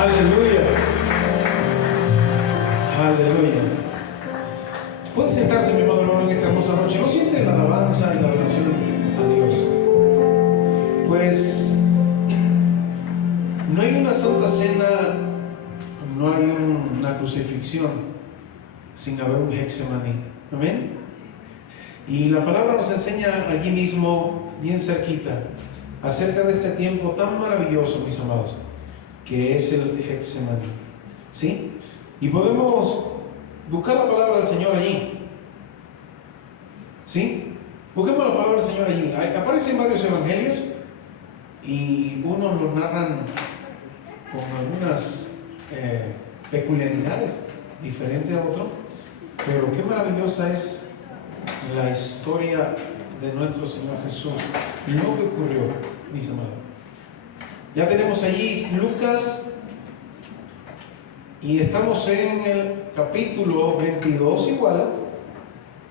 Aleluya. Aleluya. Puede sentarse, mi amado hermano, en esta hermosa noche. ¿No siente la alabanza y la adoración a Dios? Pues no hay una santa cena, no hay una crucifixión sin haber un Getsemaní. Amén. Y la palabra nos enseña allí mismo, bien cerquita, acerca de este tiempo tan maravilloso, mis amados, que es el Getsemaní. ¿Sí? Y podemos buscar la palabra del Señor allí. ¿Sí? Busquemos la palabra del Señor allí. Aparecen varios evangelios y unos los narran con algunas peculiaridades diferentes a otros, pero qué maravillosa es la historia de nuestro Señor Jesús, lo que ocurrió, mis amados. Ya tenemos allí Lucas y estamos en el capítulo 22 igual.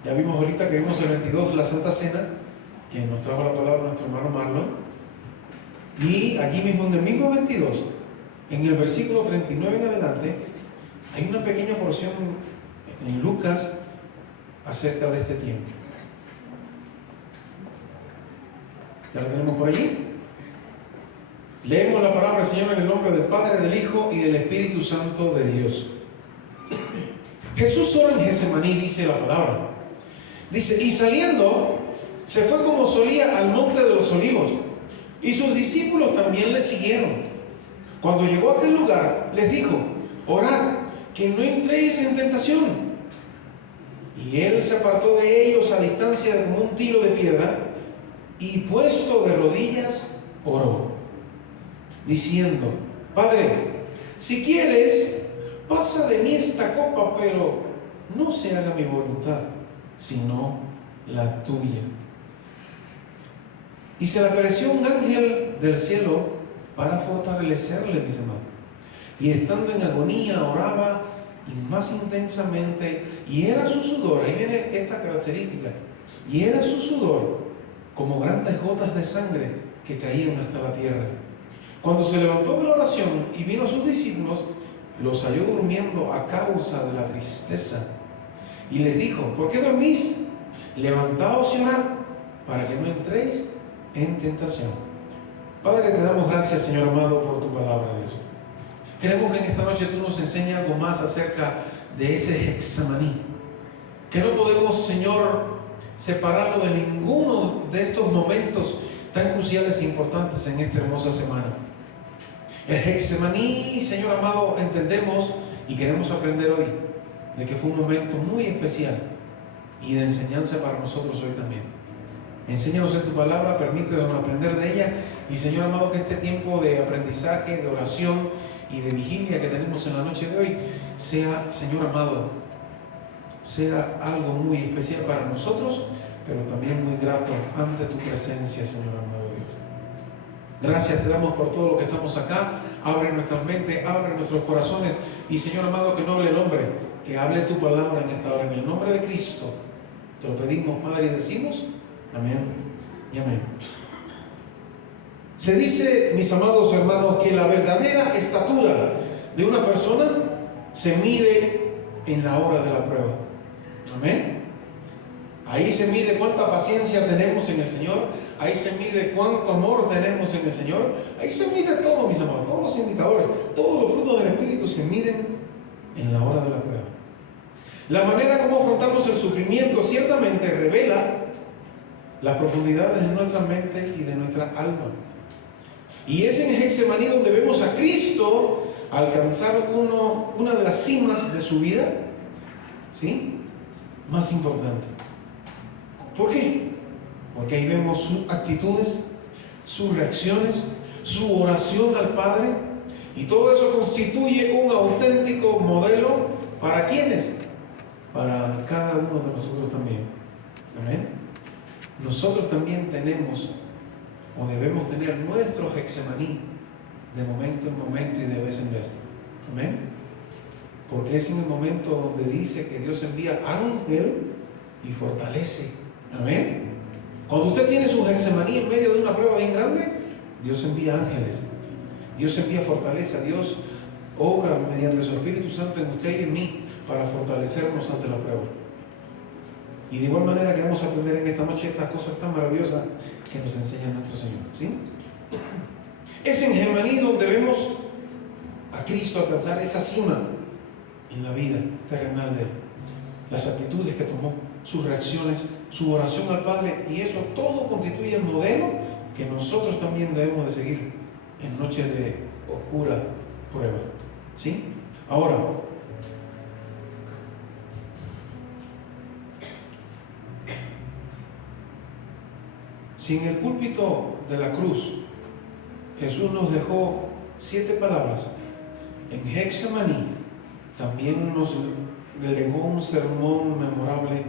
Ya vimos ahorita que vimos el 22, la Santa Cena, que nos trajo la palabra nuestro hermano Marlon. Y allí mismo, en el mismo 22, en el versículo 39 en adelante, hay una pequeña porción en Lucas acerca de este tiempo. ¿Ya lo tenemos por allí? Leemos la palabra del Señor en el nombre del Padre, del Hijo y del Espíritu Santo de Dios. Jesús ora en Getsemaní, dice la palabra. Dice, y saliendo, se fue como solía al monte de los olivos, y sus discípulos también le siguieron. Cuando llegó a aquel lugar, les dijo, orad, que no entréis en tentación. Y él se apartó de ellos a distancia como un tiro de piedra, y puesto de rodillas, oró, diciendo, Padre, si quieres, pasa de mí esta copa, pero no se haga mi voluntad, sino la tuya. Y se le apareció un ángel del cielo para fortalecerle, mis hermanos. Y estando en agonía, oraba y más intensamente, y era su sudor, ahí viene esta característica, y era su sudor como grandes gotas de sangre que caían hasta la tierra. Cuando se levantó de la oración y vino a sus discípulos, los halló durmiendo a causa de la tristeza. Y les dijo, ¿por qué dormís? Levantaos y orad, para que no entréis en tentación. Padre, te damos gracias, Señor amado, por tu palabra, Dios. Queremos que en esta noche tú nos enseñes algo más acerca de ese Getsemaní. Que no podemos, Señor, separarlo de ninguno de estos momentos tan cruciales e importantes en esta hermosa semana. El Getsemaní, Señor amado, entendemos y queremos aprender hoy de que fue un momento muy especial y de enseñanza para nosotros hoy también. Enséñanos en tu palabra, permítenos aprender de ella, y Señor amado, que este tiempo de aprendizaje, de oración y de vigilia que tenemos en la noche de hoy sea, Señor amado, sea algo muy especial para nosotros, pero también muy grato ante tu presencia, Señor amado Dios. Gracias te damos por todo lo que estamos acá. Abre nuestras mentes, abre nuestros corazones, y Señor amado, que no hable el hombre, que hable tu palabra en esta hora, en el nombre de Cristo te lo pedimos, Padre, y decimos amén y amén. Se dice, mis amados hermanos, que la verdadera estatura de una persona se mide en la hora de la prueba. Amén. Ahí se mide cuánta paciencia tenemos en el Señor. Ahí se mide cuánto amor tenemos en el Señor. Ahí se mide todo, mis amados, todos los indicadores, todos los frutos del Espíritu se miden en la hora de la prueba. La manera como afrontamos el sufrimiento ciertamente revela las profundidades de nuestra mente y de nuestra alma. Y es en Getsemaní donde vemos a Cristo alcanzar una de las cimas de su vida, ¿sí?, más importante. ¿Por qué? Porque ahí vemos sus actitudes, sus reacciones, su oración al Padre, y todo eso constituye un auténtico modelo para ¿quiénes? Para cada uno de nosotros también. Amén. Nosotros también tenemos o debemos tener nuestro Getsemaní de momento en momento y de vez en vez. Amén. Porque es en el momento donde dice que Dios envía ángel y fortalece. Amén. Cuando usted tiene su Getsemaní en medio de una prueba bien grande, Dios envía ángeles, Dios envía fortaleza, Dios obra mediante su Espíritu Santo en usted y en mí para fortalecernos ante la prueba. Y de igual manera queremos aprender en esta noche estas cosas tan maravillosas que nos enseña nuestro Señor, ¿sí? Es en Getsemaní donde vemos a Cristo alcanzar esa cima en la vida terrenal de Él. Las actitudes que tomó, sus reacciones, su oración al Padre, y eso todo constituye el modelo que nosotros también debemos de seguir en noches de oscura prueba, ¿sí? Ahora, si en el púlpito de la cruz Jesús nos dejó 7 palabras, en Getsemaní también nos legó un sermón memorable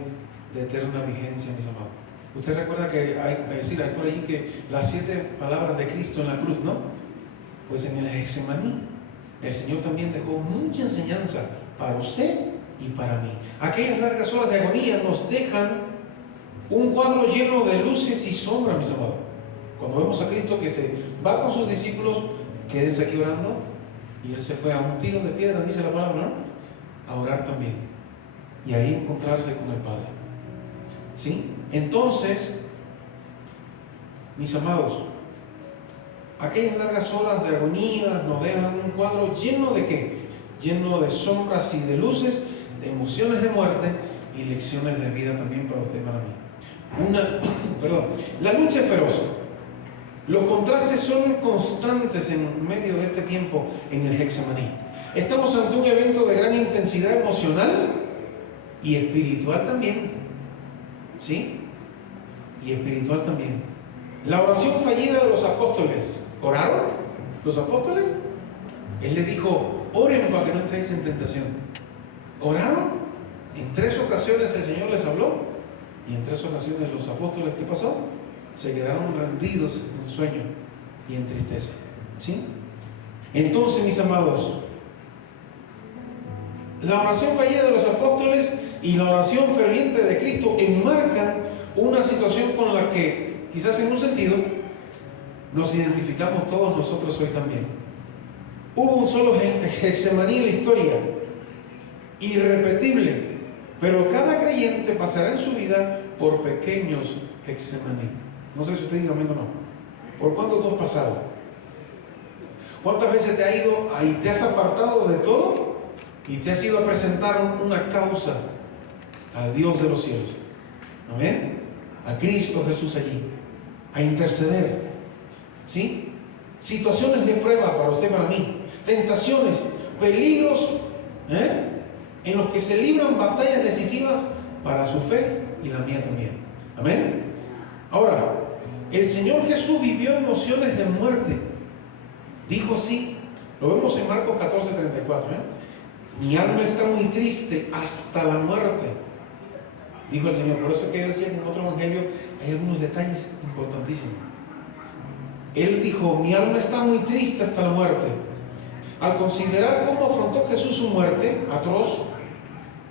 de eterna vigencia, mis amados. Usted recuerda que hay por allí que las 7 palabras de Cristo en la cruz, ¿no? Pues en el Getsemaní el Señor también dejó mucha enseñanza para usted y para mí. Aquellas largas horas de agonía nos dejan un cuadro lleno de luces y sombras, mis amados. Cuando vemos a Cristo que se va con sus discípulos, quédense aquí orando, y Él se fue a un tiro de piedra, dice la palabra, ¿no? A orar también, y ahí encontrarse con el Padre, ¿sí? Entonces, mis amados, aquellas largas horas de agonía nos dejan un cuadro lleno de ¿qué? Lleno de sombras y de luces, de emociones de muerte y lecciones de vida también para usted y para mí. La lucha es feroz. Los contrastes son constantes en medio de este tiempo en el Getsemaní. Estamos ante un evento de gran intensidad emocional y espiritual también, ¿sí? Y espiritual también. La oración fallida de los apóstoles. ¿Oraron los apóstoles? Él les dijo, oren para que no entréis en tentación. ¿Oraron? En 3 ocasiones el Señor les habló, y en 3 ocasiones los apóstoles, ¿qué pasó? Se quedaron rendidos en sueño y en tristeza, ¿sí? Entonces, mis amados, la oración fallida de los apóstoles y la oración ferviente de Cristo enmarcan una situación con la que quizás en un sentido nos identificamos todos nosotros hoy también. Hubo un solo Getsemaní en la historia, irrepetible, pero cada creyente pasará en su vida por pequeños Getsemaní. No sé si usted diga amén o no. ¿Por cuántos tú has pasado? ¿Cuántas veces te has ido y te has apartado de todo y te has ido a presentar una causa al Dios de los cielos? ¿Amén? A Cristo Jesús allí, a interceder, ¿sí? Situaciones de prueba para usted, para mí, tentaciones, peligros, en los que se libran batallas decisivas para su fe y la mía también. Amén. Ahora, el Señor Jesús vivió emociones de muerte. Dijo así, lo vemos en Marcos 14:34. Mi alma está muy triste hasta la muerte, dijo el Señor. Por eso es que yo decía que en otro evangelio hay algunos detalles importantísimos. Él dijo, mi alma está muy triste hasta la muerte. Al considerar cómo afrontó Jesús su muerte atroz,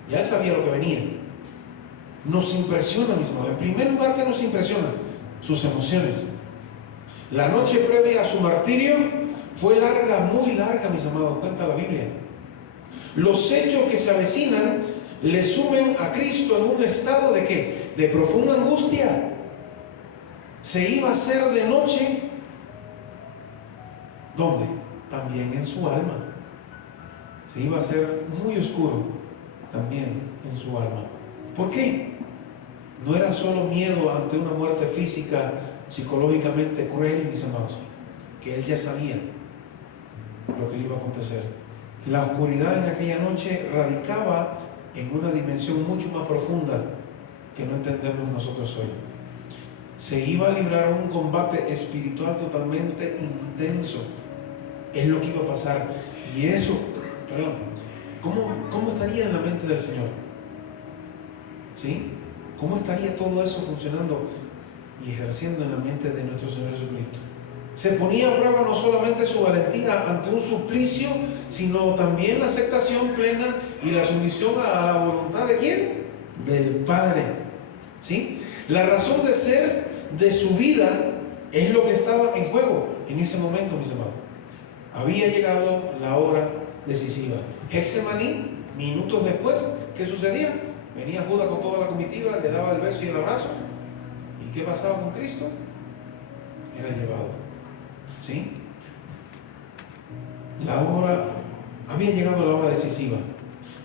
ya sabía lo que venía. Nos impresiona, mis amados. En primer lugar, ¿qué nos impresiona? Sus emociones. La noche previa a su martirio fue larga, muy larga, mis amados, cuenta la Biblia. Los hechos que se avecinan le sumen a Cristo en un estado de ¿qué? De profunda angustia. Se iba a hacer de noche. ¿Dónde? También en su alma. Se iba a hacer muy oscuro también en su alma. ¿Por qué? No era solo miedo ante una muerte física, psicológicamente cruel, mis amados, que él ya sabía lo que le iba a acontecer. La oscuridad en aquella noche radicaba en una dimensión mucho más profunda que no entendemos nosotros hoy. Se iba a librar un combate espiritual totalmente intenso. Es lo que iba a pasar. Y eso, ¿cómo estaría en la mente del Señor? ¿Sí? ¿Cómo estaría todo eso funcionando y ejerciendo en la mente de nuestro Señor Jesucristo? Se ponía a prueba no solamente su valentía ante un suplicio, sino también la aceptación plena y la sumisión a la voluntad ¿de quién? Del Padre. ¿Sí? La razón de ser de su vida es lo que estaba en juego en ese momento, mis amados. Había llegado la hora decisiva. Getsemaní, minutos después, ¿qué sucedía? Venía Judas con toda la comitiva, le daba el beso y el abrazo. ¿Y qué pasaba con Cristo? Era llevado. ¿Sí? La hora, había llegado la hora decisiva.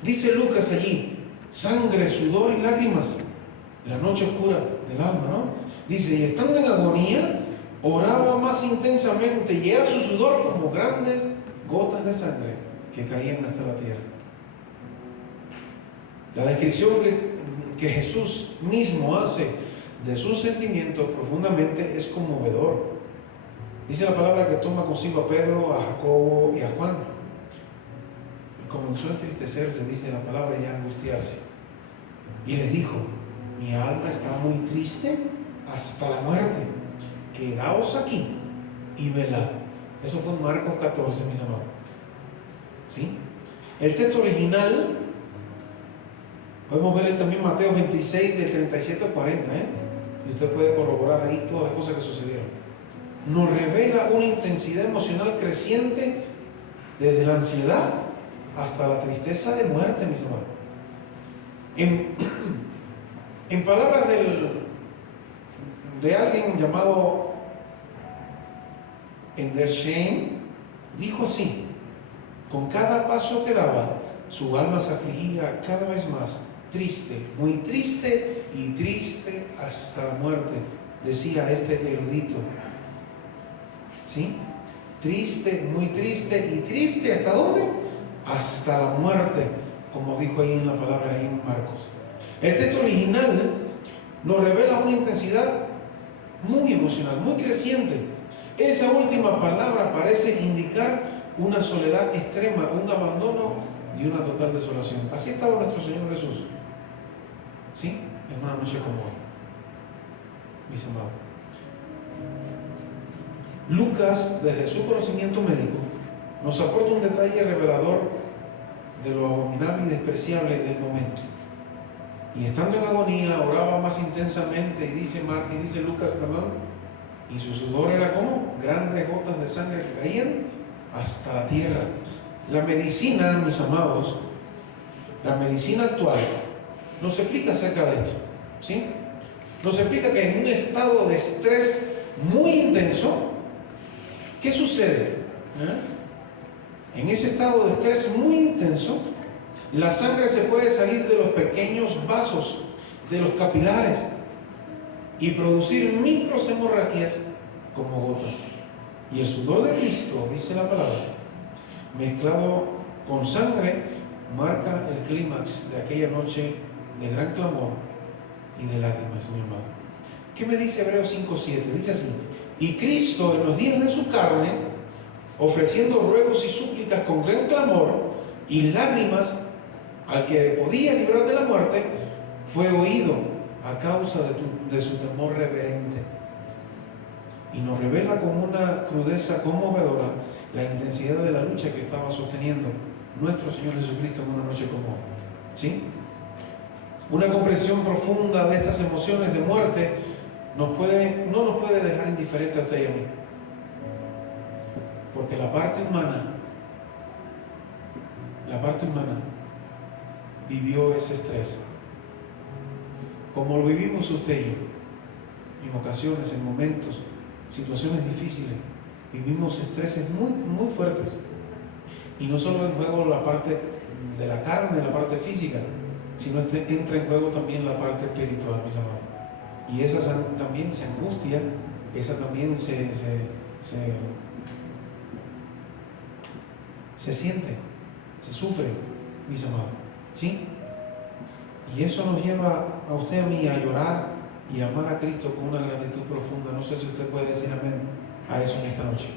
Dice Lucas allí, sangre, sudor y lágrimas, la noche oscura del alma, ¿no? Dice, y estando en agonía, oraba más intensamente, y era su sudor como grandes gotas de sangre que caían hasta la tierra. La descripción que Jesús mismo hace de sus sentimientos profundamente es conmovedor. Dice la palabra que toma consigo a Pedro, a Jacobo y a Juan. Y comenzó a entristecerse, dice la palabra, y a angustiarse. Y les dijo, mi alma está muy triste hasta la muerte. Quedaos aquí y velad. Eso fue en Marcos 14, mis amados. ¿Sí? El texto original, podemos ver también Mateo 26, del 37 al 40, y usted puede corroborar ahí todas las cosas que sucedieron. Nos revela una intensidad emocional creciente desde la ansiedad hasta la tristeza de muerte, mis amados. En palabras de alguien llamado Endersheim, dijo así: con cada paso que daba, su alma se afligía cada vez más, triste, muy triste y triste hasta la muerte, decía este erudito. ¿Sí? Triste, muy triste y triste, ¿hasta dónde? Hasta la muerte, como dijo ahí en la palabra ahí en Marcos. El texto original nos revela una intensidad muy emocional, muy creciente. Esa última palabra parece indicar una soledad extrema, un abandono y una total desolación. Así estaba nuestro Señor Jesús, ¿sí? En una noche como hoy, mis amados. Lucas, desde su conocimiento médico, nos aporta un detalle revelador de lo abominable y despreciable del momento. Y estando en agonía, oraba más intensamente, y dice Lucas, y su sudor era como grandes gotas de sangre que caían hasta la tierra. La medicina, mis amados, la medicina actual nos explica acerca de esto, ¿sí? Nos explica que en un estado de estrés muy intenso, ¿qué sucede? En ese estado de estrés muy intenso, la sangre se puede salir de los pequeños vasos, de los capilares, y producir microhemorragias como gotas. Y el sudor de Cristo, dice la palabra, mezclado con sangre, marca el clímax de aquella noche de gran clamor y de lágrimas, mi amado. ¿Qué me dice Hebreos 5:7? Dice así: y Cristo en los días de su carne, ofreciendo ruegos y súplicas con gran clamor y lágrimas al que podía librar de la muerte, fue oído a causa de su temor reverente. Y nos revela con una crudeza conmovedora la intensidad de la lucha que estaba sosteniendo nuestro Señor Jesucristo en una noche como hoy. ¿Sí? Una comprensión profunda de estas emociones de muerte no nos puede dejar indiferente a usted y a mí. Porque la parte humana vivió ese estrés. Como lo vivimos usted y yo, en ocasiones, en momentos, situaciones difíciles, vivimos estreses muy, muy fuertes. Y no solo en juego la parte de la carne, la parte física, sino entra en juego también la parte espiritual, mis amados. Y esa también se angustia, esa también se siente, se sufre, mis amados, ¿sí? Y eso nos lleva a usted y a mí a llorar y a amar a Cristo con una gratitud profunda. No sé si usted puede decir amén a eso en esta noche.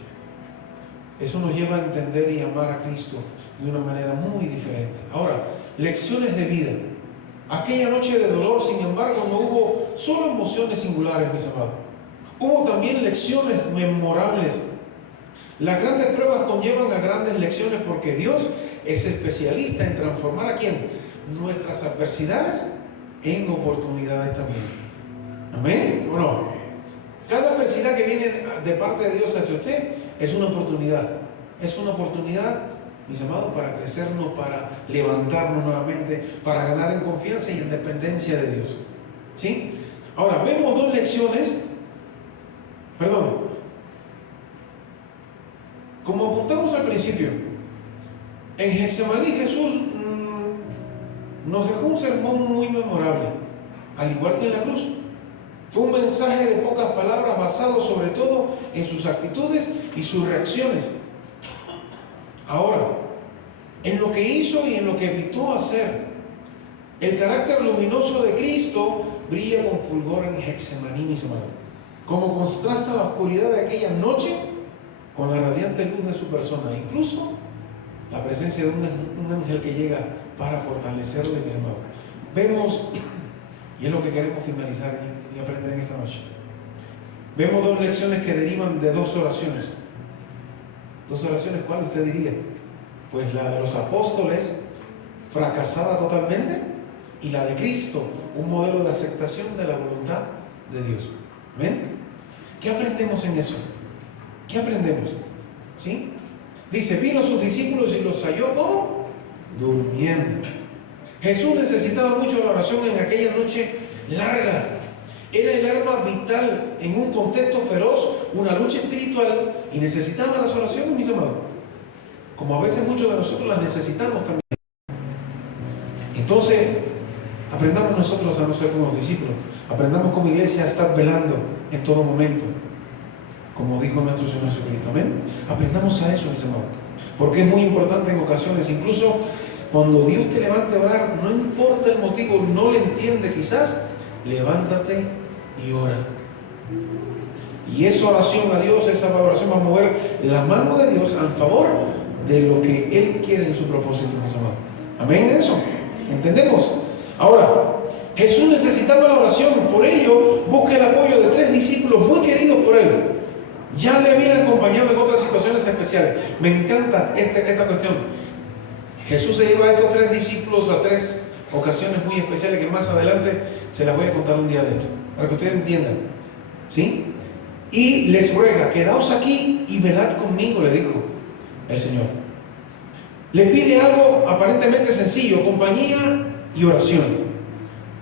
Eso nos lleva a entender y amar a Cristo de una manera muy diferente. Ahora, lecciones de vida. Aquella noche de dolor, sin embargo, no hubo solo emociones singulares, mis amados. Hubo también lecciones memorables. Las grandes pruebas conllevan a grandes lecciones porque Dios es especialista en transformar ¿a quién? Nuestras adversidades en oportunidades también. ¿Amén? ¿O no? Cada adversidad que viene de parte de Dios hacia usted es una oportunidad. Es una oportunidad mis amados, para crecernos, para levantarnos nuevamente, para ganar en confianza y en dependencia de Dios. ¿Sí? Ahora, vemos dos lecciones, como apuntamos al principio, en Getsemaní Jesús nos dejó un sermón muy memorable, al igual que en la cruz. Fue un mensaje de pocas palabras basado sobre todo en sus actitudes y sus reacciones. Ahora, en lo que hizo y en lo que evitó hacer, el carácter luminoso de Cristo brilla con fulgor en Getsemaní, mis amados, como contrasta la oscuridad de aquella noche con la radiante luz de su persona, incluso la presencia de un ángel que llega para fortalecerle, mis amados. Vemos, y es lo que queremos finalizar y aprender en esta noche, vemos dos lecciones que derivan de dos oraciones. ¿Dos oraciones cuál usted diría? Pues la de los apóstoles, fracasada totalmente, y la de Cristo, un modelo de aceptación de la voluntad de Dios. ¿Ven? ¿Qué aprendemos en eso? ¿Qué aprendemos? ¿Sí? Dice, vino a sus discípulos y los halló ¿cómo? Durmiendo. Jesús necesitaba mucho la oración en aquella noche larga. Era el arma vital en un contexto feroz, una lucha espiritual, y necesitaba las oraciones, mis amados, como a veces muchos de nosotros las necesitamos también. Entonces, aprendamos nosotros a no ser como los discípulos, aprendamos como iglesia a estar velando en todo momento, como dijo nuestro Señor Jesucristo. Amén. Aprendamos a eso, mis amados, porque es muy importante en ocasiones, incluso cuando Dios te levante a orar, no importa el motivo, no le entiende quizás, levántate y ora. Y esa oración a Dios, esa oración va a mover la mano de Dios a favor de lo que Él quiere en su propósito, mis amados. Amén, eso. ¿Entendemos? Ahora, Jesús necesitaba la oración, por ello busca el apoyo de 3 discípulos muy queridos por Él. Ya le habían acompañado en otras situaciones especiales. Me encanta esta cuestión. Jesús se lleva a estos 3 discípulos a 3 ocasiones muy especiales que más adelante se las voy a contar un día de esto, para que ustedes entiendan. ¿Sí? Y les ruega, quedaos aquí y velad conmigo, le dijo el Señor. Le pide algo aparentemente sencillo, compañía y oración.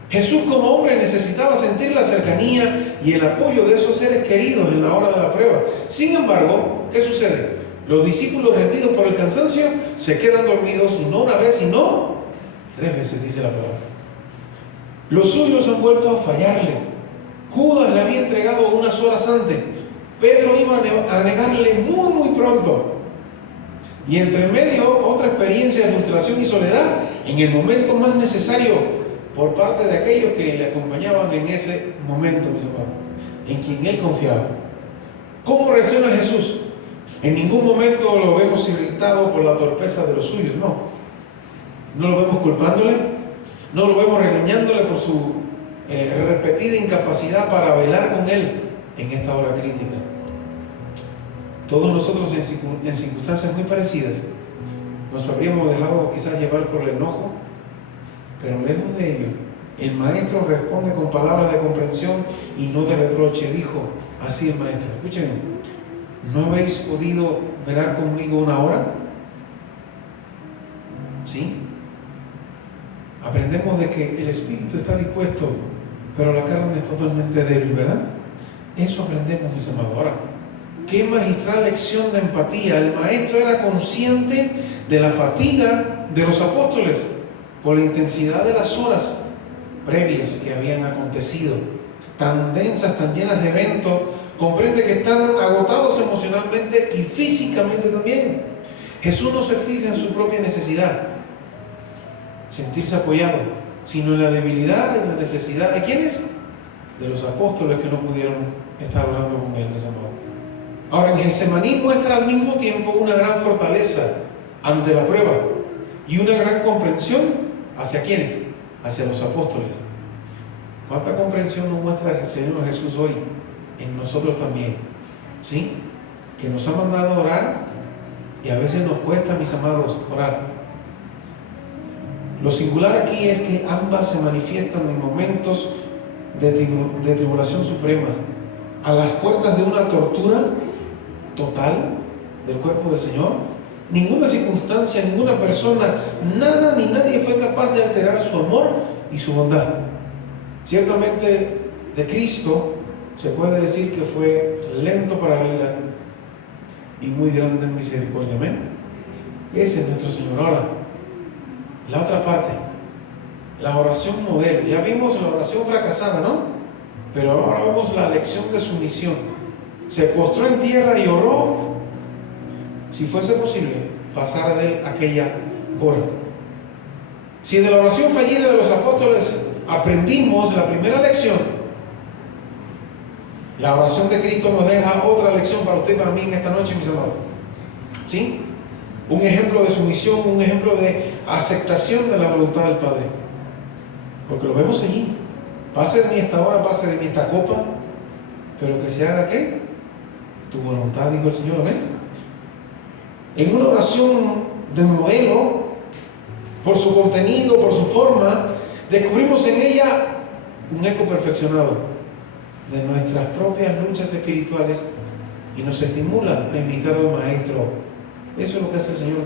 Jesús como hombre necesitaba sentir la cercanía y el apoyo de esos seres queridos en la hora de la prueba. Sin embargo, ¿qué sucede? Los discípulos, rendidos por el cansancio, se quedan dormidos, y no una vez, sino 3 veces, dice la palabra. Los suyos han vuelto a fallarle. Judas le había entregado unas horas antes. Pedro iba a negarle muy, muy pronto. Y entre medio, otra experiencia de frustración y soledad en el momento más necesario por parte de aquellos que le acompañaban en ese momento, mis amados, en quien él confiaba. ¿Cómo reacciona Jesús? En ningún momento lo vemos irritado por la torpeza de los suyos, no. No lo vemos culpándole, no lo vemos regañándole por su repetida incapacidad para velar con él en esta hora crítica. Todos nosotros en circunstancias muy parecidas nos habríamos dejado quizás llevar por el enojo, pero lejos de ello, el maestro responde con palabras de comprensión y no de reproche. Dijo así el maestro: escúchenme, ¿no habéis podido velar conmigo una hora? ¿Sí? Aprendemos de que el espíritu está dispuesto, pero la carne es totalmente débil, ¿verdad? Eso aprendemos, mis amados. Ahora, qué magistral lección de empatía. El maestro era consciente de la fatiga de los apóstoles por la intensidad de las horas previas que habían acontecido, tan densas, tan llenas de eventos. Comprende que están agotados emocionalmente y físicamente también. Jesús no se fija en su propia necesidad, sentirse apoyado, sino en la debilidad y la necesidad de ¿quiénes? De los apóstoles que no pudieron estar orando con él, mis amados. Ahora, en Getsemaní muestra al mismo tiempo una gran fortaleza ante la prueba y una gran comprensión hacia ¿quiénes? Hacia los apóstoles. ¿Cuánta comprensión nos muestra el Señor Jesús hoy en nosotros también? ¿Sí? Que nos ha mandado a orar y a veces nos cuesta, mis amados, orar. Lo singular aquí es que ambas se manifiestan en momentos de tribulación suprema, a las puertas de una tortura total del cuerpo del Señor, Ninguna circunstancia, ninguna persona, nada ni nadie fue capaz de alterar su amor y su bondad. Ciertamente, de Cristo se puede decir que fue lento para la ira y muy grande en misericordia. Amén. Ese es nuestro Señor. Ahora, la otra parte, la oración modelo. Ya vimos la oración fracasada, ¿no? Pero ahora vemos la lección de sumisión. Se postró en tierra y oró, si fuese posible, pasara de él aquella hora. Si de la oración fallida de los apóstoles aprendimos la primera lección, la oración de Cristo nos deja otra lección para usted y para mí en esta noche, mis amados. ¿Sí? Un ejemplo de sumisión, un ejemplo de aceptación de la voluntad del Padre. Porque lo vemos allí. Pase de mí esta hora, pase de mí esta copa, pero que se haga ¿qué? Tu voluntad, dijo el Señor. Amén. En una oración de modelo, por su contenido, por su forma, descubrimos en ella un eco perfeccionado de nuestras propias luchas espirituales y nos estimula a invitar al Maestro. Eso es lo que hace el Señor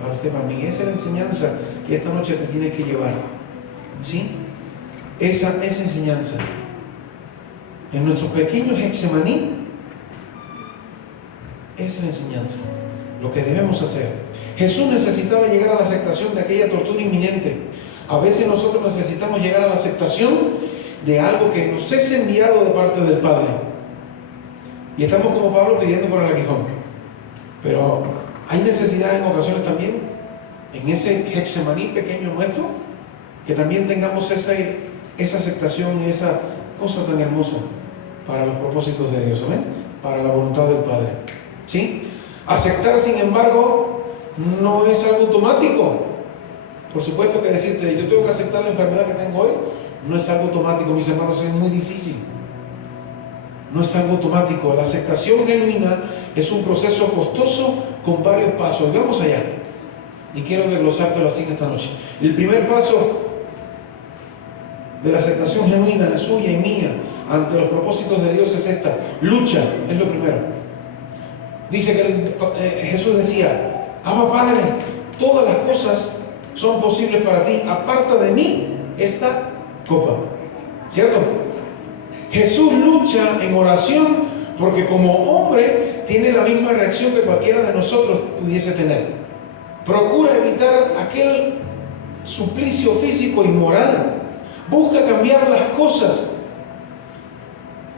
para usted, para mí. Esa es la enseñanza que esta noche te tienes que llevar. ¿Sí? Esa enseñanza. En nuestros pequeños Getsemaní, esa es la enseñanza. Lo que debemos hacer. Jesús necesitaba llegar a la aceptación de aquella tortura inminente. A veces nosotros necesitamos llegar a la aceptación de algo que nos es enviado de parte del Padre. Y estamos como Pablo pidiendo por el aguijón. Pero hay necesidad en ocasiones también, en ese Getsemaní pequeño nuestro, que también tengamos esa aceptación y esa cosa tan hermosa para los propósitos de Dios. ¿Amén? Para la voluntad del Padre. ¿Sí? Aceptar, sin embargo, no es algo automático. Por supuesto que decirte, yo tengo que aceptar la enfermedad que tengo hoy, no es algo automático, mis hermanos, es muy difícil. No es algo automático. La aceptación genuina es un proceso costoso con varios pasos. Vamos allá. Y quiero desglosártelo así esta noche. El primer paso de la aceptación genuina, suya y mía, ante los propósitos de Dios es esta. Lucha, es lo primero. Dice que Jesús decía, Abba Padre, todas las cosas son posibles para ti, aparta de mí esta copa. ¿Cierto? Jesús lucha en oración porque como hombre tiene la misma reacción que cualquiera de nosotros pudiese tener. Procura evitar aquel suplicio físico y moral. Busca cambiar las cosas.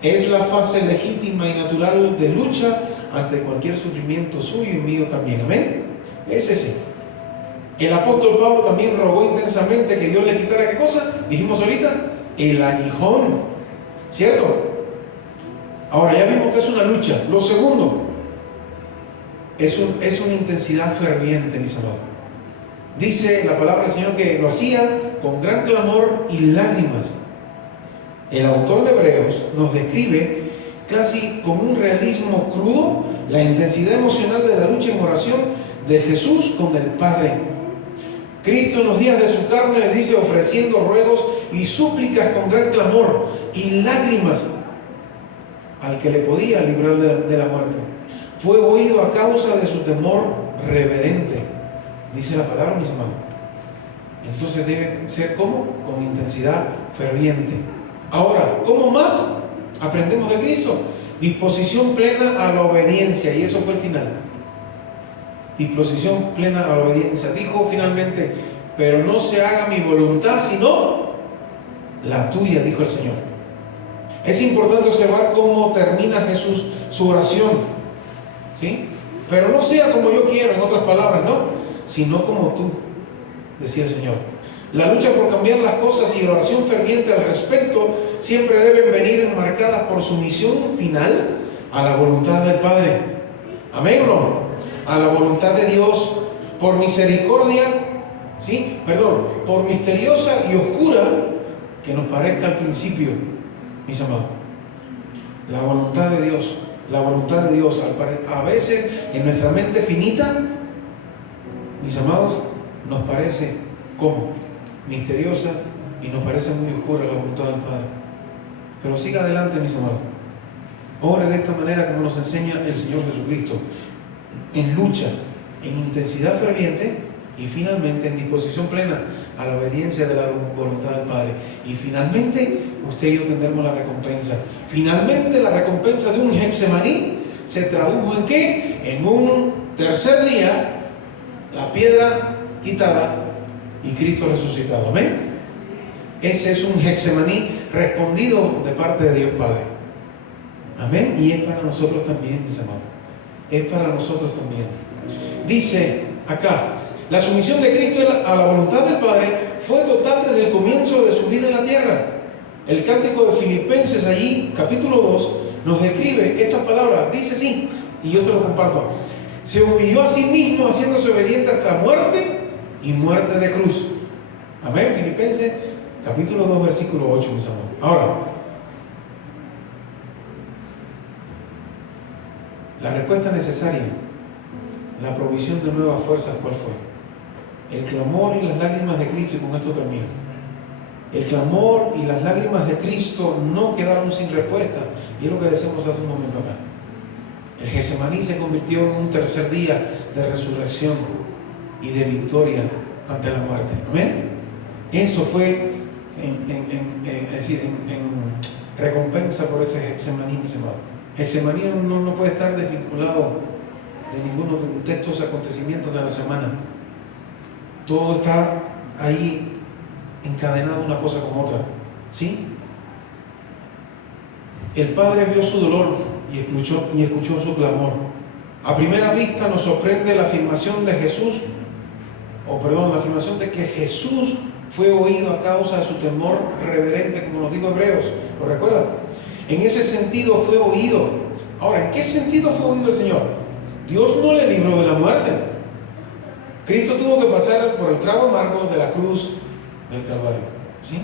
Es la fase legítima y natural de lucha ante cualquier sufrimiento suyo y mío también. Amén. Es ese. El apóstol Pablo también rogó intensamente que Dios le quitara ¿qué cosa? Dijimos ahorita, el aguijón. ¿Cierto? Ahora ya vimos que es una lucha. Lo segundo, es una intensidad ferviente, mis amados. Dice la palabra del Señor que lo hacía con gran clamor y lágrimas. El autor de Hebreos nos describe casi con un realismo crudo la intensidad emocional de la lucha en oración de Jesús con el Padre. Cristo en los días de su carne le dice ofreciendo ruegos y súplicas con gran clamor y lágrimas al que le podía librar de la muerte. Fue oído a causa de su temor reverente, dice la palabra, mis hermanos. Entonces debe ser ¿cómo? Con intensidad ferviente. Ahora, ¿cómo más aprendemos de Cristo? Disposición plena a la obediencia, y eso fue el final. Disposición plena a la obediencia. Dijo finalmente, pero no se haga mi voluntad, sino la tuya, dijo el Señor. Es importante observar cómo termina Jesús su oración. ¿Sí? Pero no sea como yo quiero, en otras palabras, no, sino como tú, decía el Señor. La lucha por cambiar las cosas y la oración ferviente al respecto siempre deben venir enmarcadas por sumisión final a la voluntad del Padre. Amén, ¿no? A la voluntad de Dios, por misericordia, ¿sí? Por misteriosa y oscura que nos parezca al principio, mis amados. La voluntad de Dios, a veces en nuestra mente finita, mis amados, nos parece como misteriosa y nos parece muy oscura la voluntad del Padre. Pero siga adelante, mis amados. Ore de esta manera como nos enseña el Señor Jesucristo, en lucha, en intensidad ferviente y finalmente en disposición plena a la obediencia de la voluntad del Padre. Y finalmente usted y yo tendremos la recompensa. Finalmente la recompensa de un Getsemaní se tradujo ¿en qué? En un tercer día, la piedra quitada y Cristo resucitado. Amén. Ese es un Getsemaní respondido de parte de Dios Padre. Amén. Y es para nosotros también, mis amados. Es para nosotros también. Dice acá, la sumisión de Cristo a la voluntad del Padre fue total desde el comienzo de su vida en la tierra. El cántico de Filipenses allí, capítulo 2, nos describe estas palabras. Dice así, y yo se lo comparto: se humilló a sí mismo, haciéndose obediente hasta muerte y muerte de cruz. Amén. Filipenses capítulo 2, versículo 8, mis amados. Ahora, la respuesta necesaria, la provisión de nuevas fuerzas, ¿cuál fue? El clamor y las lágrimas de Cristo, y con esto termino. El clamor y las lágrimas de Cristo no quedaron sin respuesta, y es lo que decíamos hace un momento acá. El Getsemaní se convirtió en un tercer día de resurrección y de victoria ante la muerte. Amén. Eso fue en recompensa por ese Getsemaní, mis amados. Getsemaní no puede estar desvinculado de ninguno de estos acontecimientos de la semana. Todo está ahí encadenado una cosa con otra. ¿Sí? El Padre vio su dolor y escuchó su clamor. A primera vista nos sorprende la afirmación de la afirmación de que Jesús fue oído a causa de su temor reverente, como nos dijo Hebreos. ¿Lo recuerdan? En ese sentido fue oído. Ahora, ¿en qué sentido fue oído el Señor? Dios no le libró de la muerte. Cristo tuvo que pasar por el trago amargo de la cruz del Calvario. ¿Sí?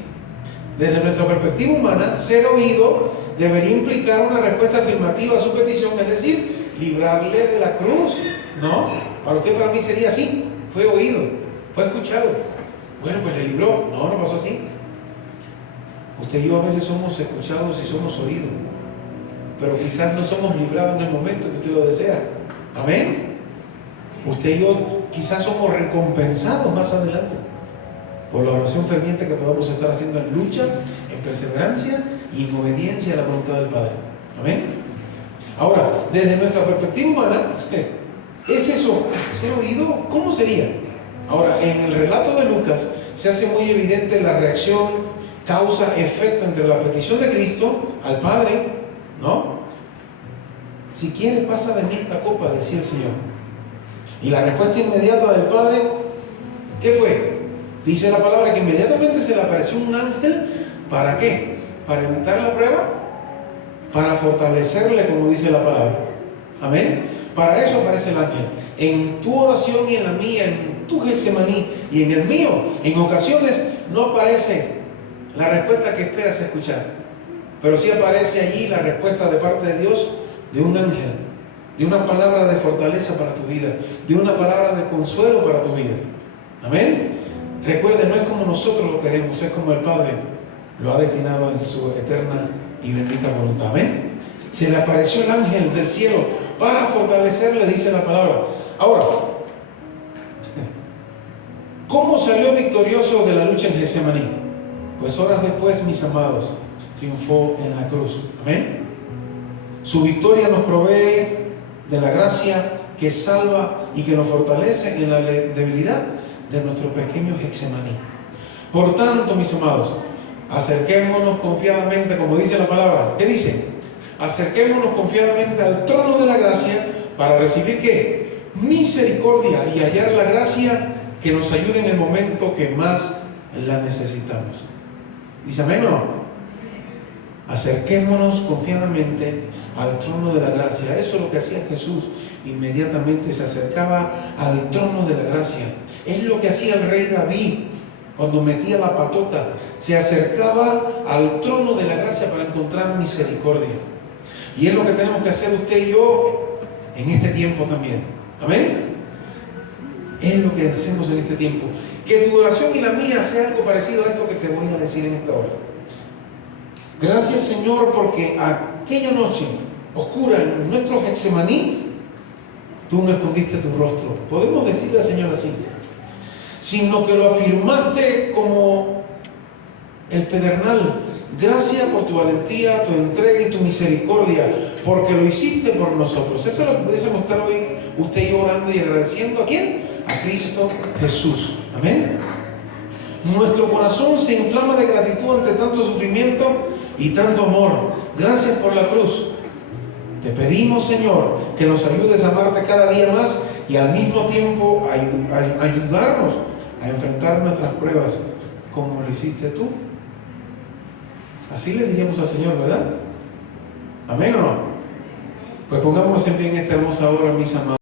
Desde nuestra perspectiva humana, ser oído debería implicar una respuesta afirmativa a su petición, es decir, librarle de la cruz. ¿No? Para usted, para mí sería así. Fue oído, fue escuchado. Bueno, pues le libró. No pasó así. Usted y yo a veces somos escuchados y somos oídos, pero quizás no somos librados en el momento que usted lo desea. Amén. Usted y yo quizás somos recompensados más adelante por la oración ferviente que podamos estar haciendo en lucha, en perseverancia y en obediencia a la voluntad del Padre. Amén. Ahora, desde nuestra perspectiva humana, ¿es eso ser oído? ¿Cómo sería? Ahora, en el relato de Lucas se hace muy evidente la reacción causa-efecto entre la petición de Cristo al Padre, ¿no? Si quiere, pasa de mí esta copa, decía el Señor. Y la respuesta inmediata del Padre, ¿qué fue? Dice la palabra que inmediatamente se le apareció un ángel. ¿Para qué? Para evitar la prueba, para fortalecerle, como dice la palabra. Amén. Para eso aparece el ángel. En tu oración y en la mía, en tu Getsemaní y en el mío, en ocasiones no aparece la respuesta que esperas escuchar, pero sí aparece allí la respuesta de parte de Dios, de un ángel, de una palabra de fortaleza para tu vida, de una palabra de consuelo para tu vida. Amén. Recuerde, no es como nosotros lo queremos, es como el Padre lo ha destinado en su eterna y bendita voluntad. Amén. Se le apareció el ángel del cielo para fortalecerle, dice la palabra. Ahora, ¿cómo salió victorioso de la lucha en Getsemaní? Pues horas después, mis amados, triunfó en la cruz. Amén. Su victoria nos provee de la gracia que salva y que nos fortalece en la debilidad de nuestro pequeño Getsemaní. Por tanto, mis amados, acerquémonos confiadamente, como dice la palabra. ¿Qué dice? Acerquémonos confiadamente al trono de la gracia para recibir ¿qué? Misericordia y hallar la gracia que nos ayude en el momento que más la necesitamos. ¿Dice amén o no? Acerquémonos confiadamente al trono de la gracia. Eso es lo que hacía Jesús. Inmediatamente se acercaba al trono de la gracia. Es lo que hacía el rey David cuando metía la patota. Se acercaba al trono de la gracia para encontrar misericordia. Y es lo que tenemos que hacer usted y yo en este tiempo también. Amén. Es lo que hacemos en este tiempo. Que tu oración y la mía sea algo parecido a esto que te voy a decir en esta hora. Gracias, Señor, porque aquella noche oscura en nuestro Getsemaní tú no escondiste tu rostro. Podemos decirle al Señor así, sino que lo afirmaste como el pedernal. Gracias por tu valentía, tu entrega y tu misericordia, porque lo hiciste por nosotros. Eso es lo que pudiésemos estar hoy usted y yo orando y agradeciendo. ¿A quién? A Cristo Jesús. Amén. Nuestro corazón se inflama de gratitud ante tanto sufrimiento y tanto amor. Gracias por la cruz. Te pedimos, Señor, que nos ayudes a amarte cada día más y al mismo tiempo ayudarnos a enfrentar nuestras pruebas como lo hiciste tú. Así le diríamos al Señor, ¿verdad? ¿Amén o no? Pues pongámonos en pie en esta hermosa hora, mis amados.